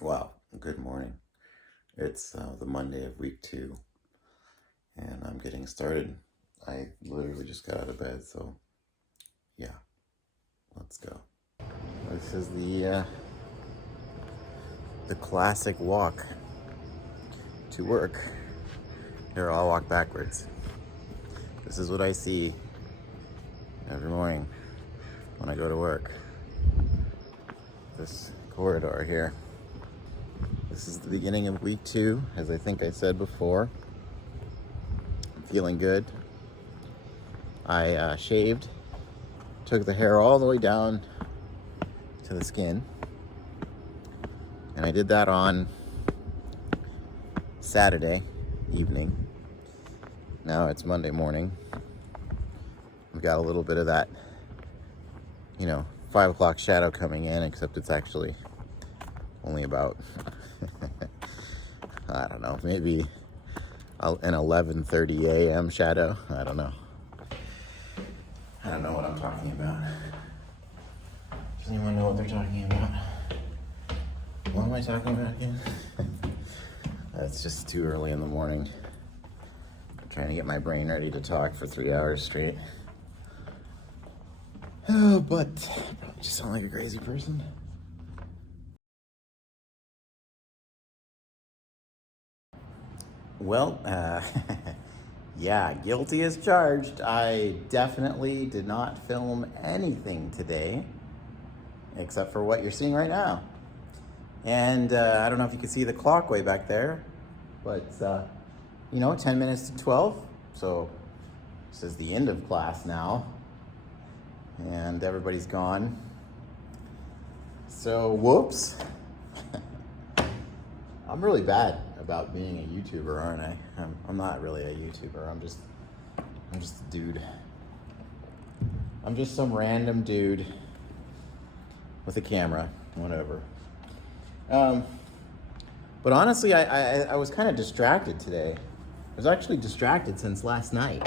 Well, good morning. It's the Monday of week 2, and I'm getting started. I literally just got out of bed, so yeah, let's go. This is the classic walk to work. Here, I'll walk backwards. This is what I see every morning when I go to work. This corridor here. This is the beginning of week 2, as I think I said before. I'm feeling good. I shaved, took the hair all the way down to the skin, and I did that on Saturday evening. Now it's Monday morning. We've got a little bit of that, 5 o'clock shadow coming in, except it's actually only about, I don't know, maybe an 11:30 a.m. shadow. I don't know what I'm talking about. Does anyone know what they're talking about? What am I talking about again? It's just too early in the morning. I'm trying to get my brain ready to talk for 3 hours straight. Oh, but I probably just sound like a crazy person. Well, yeah, guilty as charged. I definitely did not film anything today, except for what you're seeing right now. And I don't know if you can see the clock way back there, but 10 minutes to 12. So this is the end of class now, and everybody's gone. So whoops. I'm really bad about being a YouTuber, aren't I? I'm not really a YouTuber. I'm just a dude. I'm just some random dude with a camera, whatever. But honestly, I was kind of distracted today. I was actually distracted since last night.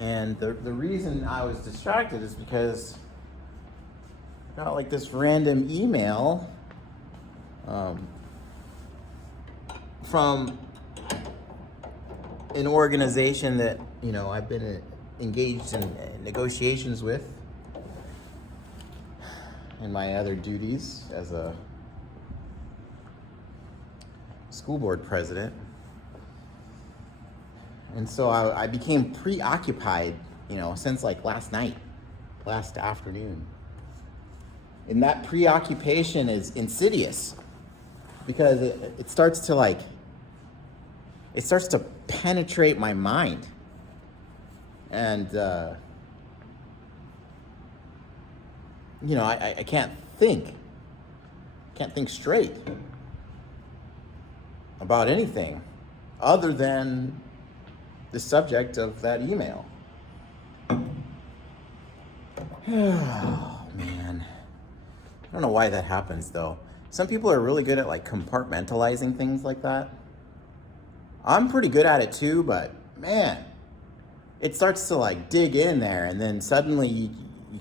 And the reason I was distracted is because I got like this random email from an organization that, I've been engaged in negotiations with in my other duties as a school board president. And so I became preoccupied, since like last afternoon. And that preoccupation is insidious because it starts to penetrate my mind. And, I can't think straight about anything other than the subject of that email. Oh, man. I don't know why that happens, though. Some people are really good at, compartmentalizing things like that. I'm pretty good at it, too, but, man, it starts to, dig in there, and then suddenly you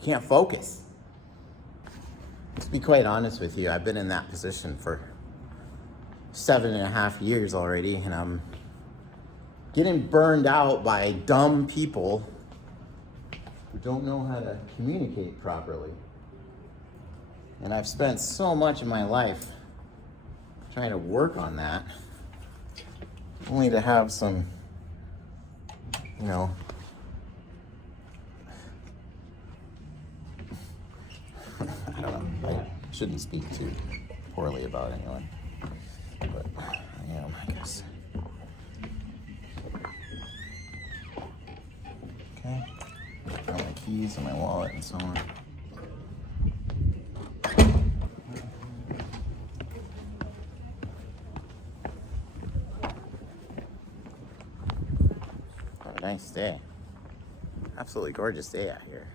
can't focus. To be quite honest with you, I've been in that position for 7.5 years already, and I'm getting burned out by dumb people who don't know how to communicate properly. And I've spent so much of my life trying to work on that, only to have some, I don't know, I shouldn't speak too poorly about anyone, but I am, I guess. Okay, got my keys and my wallet and so on. What a nice day. Absolutely gorgeous day out here.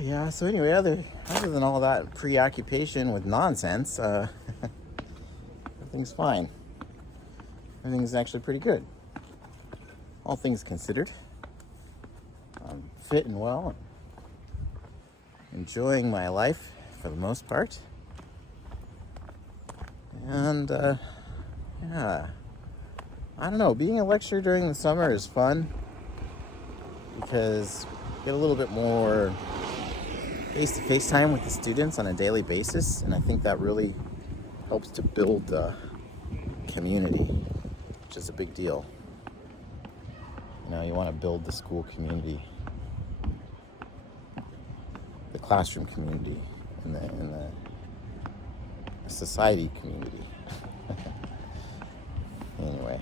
Yeah, so anyway, other than all that preoccupation with nonsense, everything's fine. Everything's actually pretty good. All things considered. I'm fit and well. enjoying my life for the most part. And yeah, I don't know, being a lecturer during the summer is fun because you get a little bit more face-to-face time with the students on a daily basis, and I think that really helps to build community, which is a big deal. You know, you want to build the school community, the classroom community, and the society community. Anyway.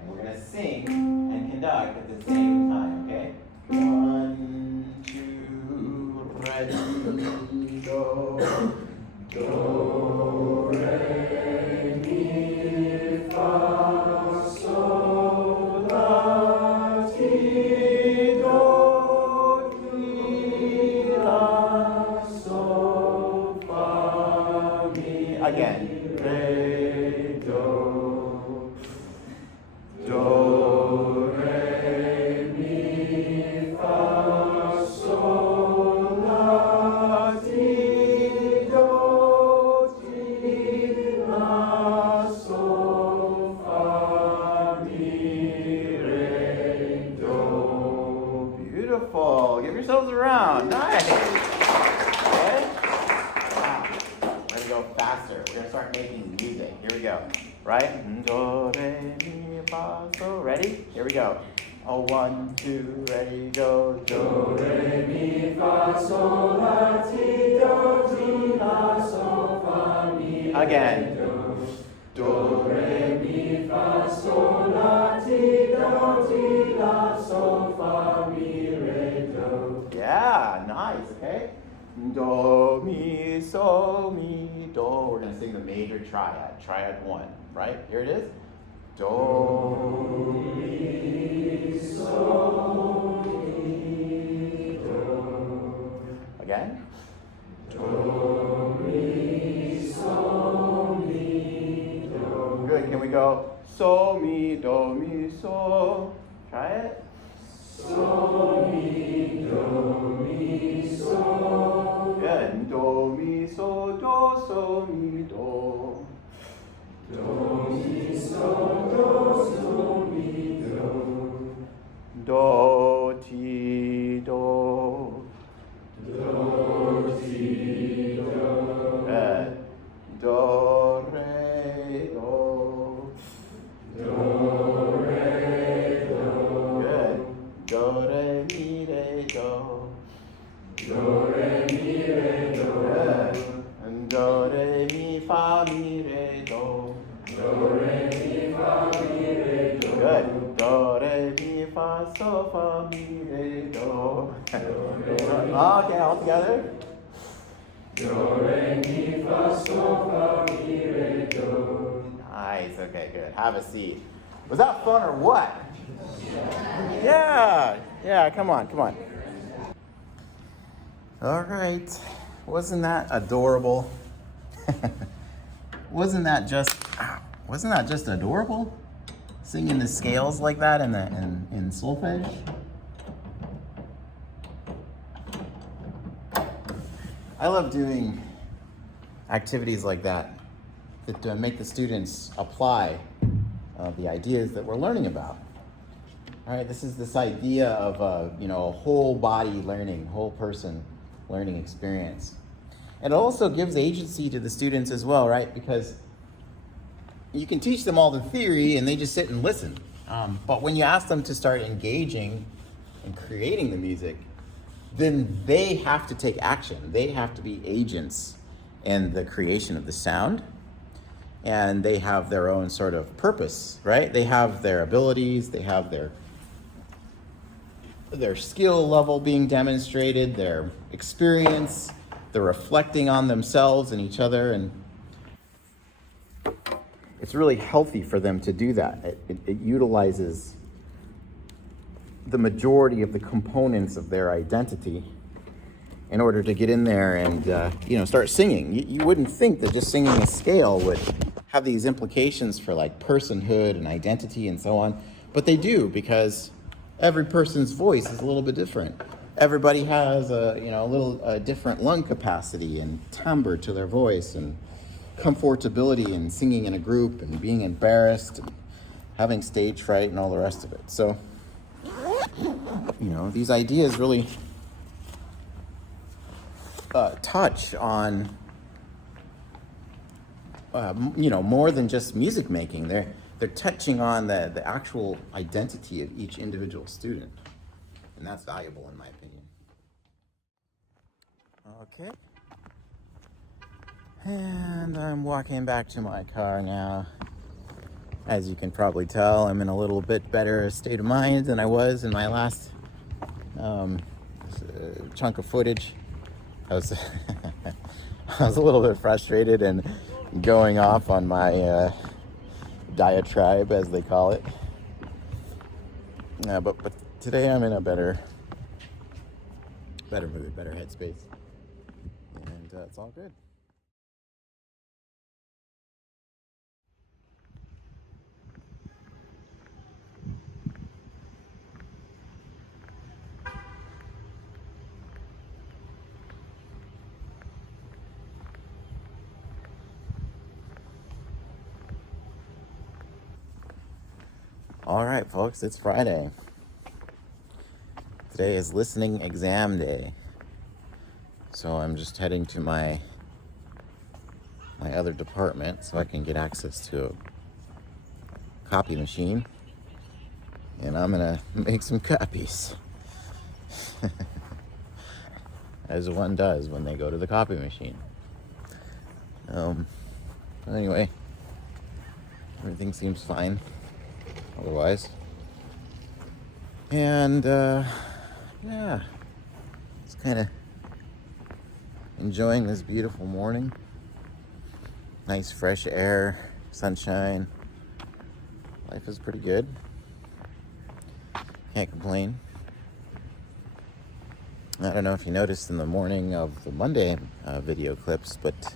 And we're going to sing and conduct at the same time, okay? 1, 2, ready, go. Do, re, mi, fa, sol, la, ti, do, mi, la, sol, fa, mi. Again. Re, do. Do, re, mi, fa, sol, la, ti, do, ti, la, sol, fa, mi, re, do. Beautiful. Give yourselves a round. Nice. Okay. Wow. We're going to go faster. We're going to start making music. Here we go. Right? Do, re, mi, fa, sol. Ready? Here we go. Oh, 1, 2, ready, go. Do, re, mi, fa, sol, la, ti, do, ti, la, sol, fa, mi. Again. Do, re, mi, fa, sol, la, ti, do, ti, la, sol, fa, mi, re, do. Yeah, nice, okay? Do, mi, so, mi, do. We're going to sing the major triad, triad 1, right? Here it is. Do, mi, so, mi, do. Again. Do, mi, so, mi, do. Good, can we go? So, mi, so. Try it. So, mi, so. Good. Do, mi, so, mi, do. Do, mi, so, mi, do. Do, ti, do. Do, ti, do. Good. Do, re, do. Do, re, do. Good. Do, re, mi, re, do. Do, re, mi, re, do. Good. And do, re, mi, fa, mi, re, do. Do, re, mi, fa, mi, re, do. Good. Do, re, mi, fa, sol, fa, mi, re, do. Okay, all together. Do, re, mi, fa, sol, fa, mi, re, do. Nice. Okay, good. Have a seat. Was that fun or what? Yeah. Come on. All right. Wasn't that adorable? Wasn't that just adorable? Singing the scales like that in solfege. I love doing activities like that make the students apply the ideas that we're learning about. All right, this is this idea of a whole body learning, whole person learning experience. And it also gives agency to the students as well, right? Because you can teach them all the theory and they just sit and listen. But when you ask them to start engaging and creating the music, then they have to take action. They have to be agents in the creation of the sound. And they have their own sort of purpose, right? They have their abilities, they have their skill level being demonstrated, their experience, they're reflecting on themselves and each other, and it's really healthy for them to do that. It utilizes the majority of the components of their identity in order to get in there and start singing. You wouldn't think that just singing a scale would have these implications for like personhood and identity and so on, but they do, because every person's voice is a little bit different. Everybody has a different lung capacity and timbre to their voice, and comfortability in singing in a group, and being embarrassed, and having stage fright, and all the rest of it. So, these ideas really touch on more than just music making. They're touching on the actual identity of each individual student, and that's valuable in my opinion. Okay, and I'm walking back to my car now. As you can probably tell, I'm in a little bit better state of mind than I was in my last chunk of footage. I was I was a little bit frustrated and going off on my diatribe, as they call it. But today I'm in a better mood, better headspace, and it's all good. All right, folks, it's Friday. Today is listening exam day. So I'm just heading to my other department so I can get access to a copy machine. And I'm gonna make some copies. As one does when they go to the copy machine. Anyway, everything seems fine otherwise. And yeah, just kind of enjoying this beautiful morning. Nice fresh air, sunshine. Life is pretty good. Can't complain. I don't know if you noticed in the morning of the Monday video clips, but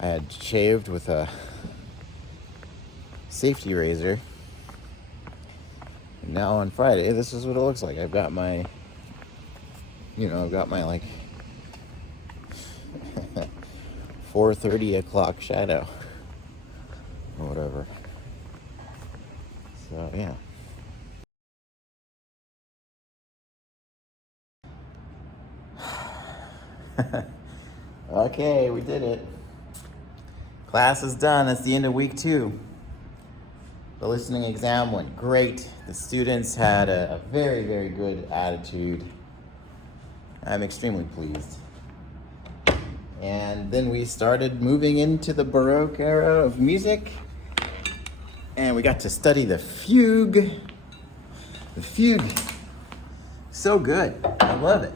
I had shaved with a safety razor. And now on Friday, this is what it looks like. I've got my like 4:30 o'clock shadow or whatever. So yeah. Okay, we did it. Class is done. That's the end of week 2. The listening exam went great. The students had a very, very good attitude. I'm extremely pleased. And then we started moving into the Baroque era of music. And we got to study the fugue. The fugue, so good. I love it.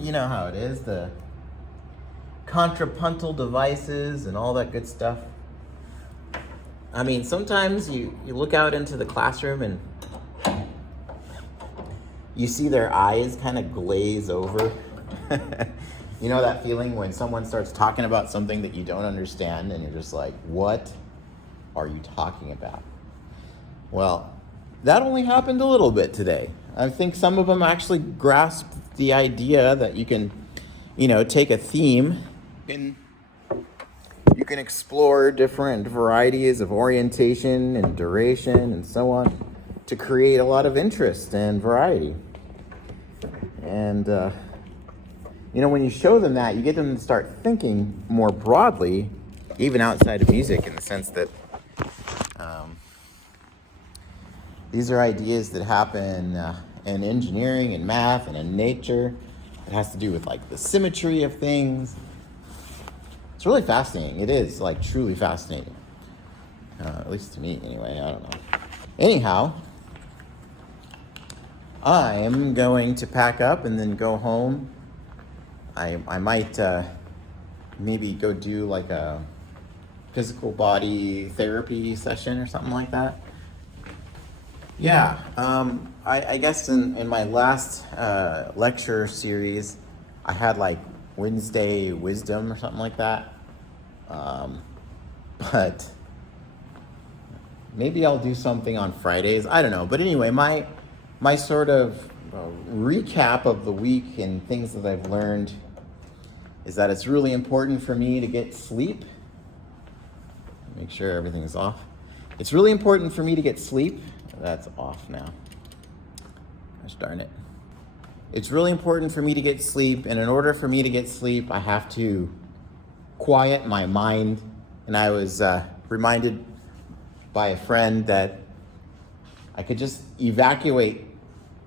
You know how it is, the contrapuntal devices and all that good stuff. I mean, sometimes you look out into the classroom and you see their eyes kind of glaze over. You know that feeling when someone starts talking about something that you don't understand and you're just like, what are you talking about? Well, that only happened a little bit today. I think some of them actually grasped the idea that you can, take a theme and you can explore different varieties of orientation and duration and so on to create a lot of interest and variety. And, when you show them that, you get them to start thinking more broadly, even outside of music, in the sense that these are ideas that happen in engineering and math and in nature. It has to do with like the symmetry of things. It's really fascinating. It is like truly fascinating. At least to me anyway, I don't know. Anyhow, I'm going to pack up and then go home. I might maybe go do like a physical body therapy session or something like that. Yeah, I guess in my last lecture series, I had like Wednesday wisdom or something like that. But maybe I'll do something on Fridays. I don't know. But anyway, my sort of recap of the week and things that I've learned is that it's really important for me to get sleep. Make sure everything is off. It's really important for me to get sleep. That's off now. Gosh darn it. It's really important for me to get sleep, and in order for me to get sleep, I have to quiet my mind. And I was reminded by a friend that I could just evacuate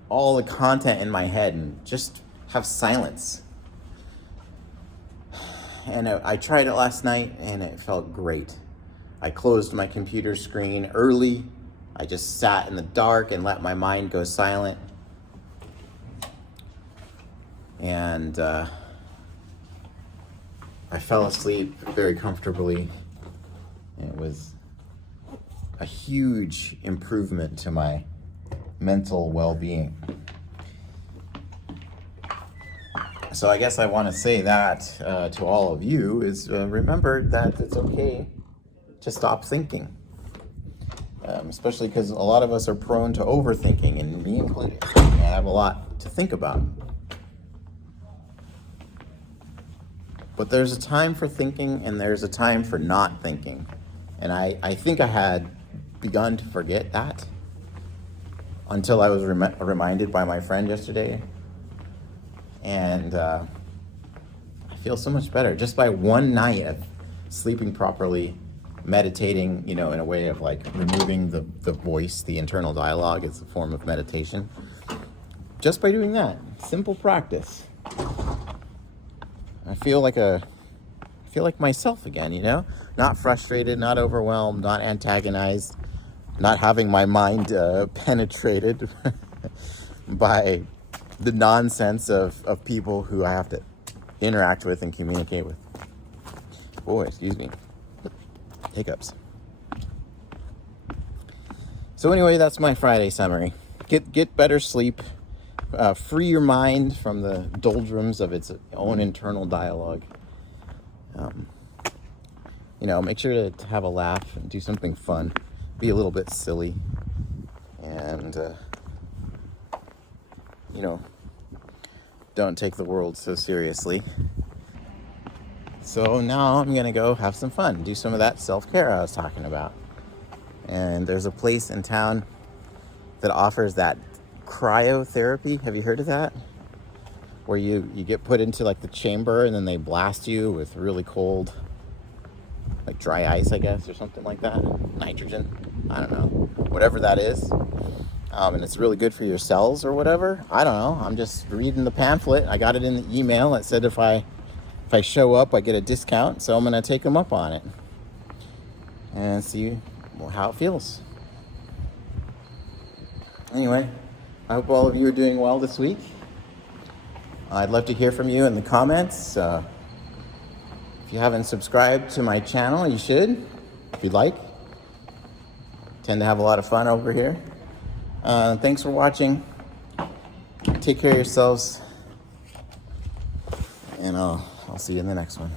all the content in my head and just have silence. And I tried it last night, and it felt great. I closed my computer screen early. I just sat in the dark and let my mind go silent. And I fell asleep very comfortably. It was a huge improvement to my mental well-being. So I guess I want to say that to all of you is remember that it's okay to stop thinking. Especially because a lot of us are prone to overthinking, and me included. I have a lot to think about. But there's a time for thinking and there's a time for not thinking. And I think I had begun to forget that until I was reminded by my friend yesterday. And I feel so much better just by one night of sleeping properly, meditating, in a way of like removing the voice, the internal dialogue is a form of meditation. Just by doing that, simple practice. I feel like myself again, not frustrated, not overwhelmed, not antagonized, not having my mind penetrated by the nonsense of people who I have to interact with and communicate with. Boy, excuse me. Hiccups. So anyway, that's my Friday summary. Get better sleep. Free your mind from the doldrums of its own internal dialogue. Make sure to have a laugh and do something fun. Be a little bit silly. And, don't take the world so seriously. So now I'm going to go have some fun. Do some of that self-care I was talking about. And there's a place in town that offers that cryotherapy. Have you heard of that? Where you get put into like the chamber and then they blast you with really cold, like dry ice, I guess, or something like that. Nitrogen. I don't know. Whatever that is. And it's really good for your cells or whatever. I don't know. I'm just reading the pamphlet. I got it in the email. It said if I show up, I get a discount. So I'm going to take them up on it and see how it feels. Anyway, I hope all of you are doing well this week. I'd love to hear from you in the comments. If you haven't subscribed to my channel, you should, if you'd like. Tend to have a lot of fun over here. Thanks for watching. Take care of yourselves. And I'll see you in the next one.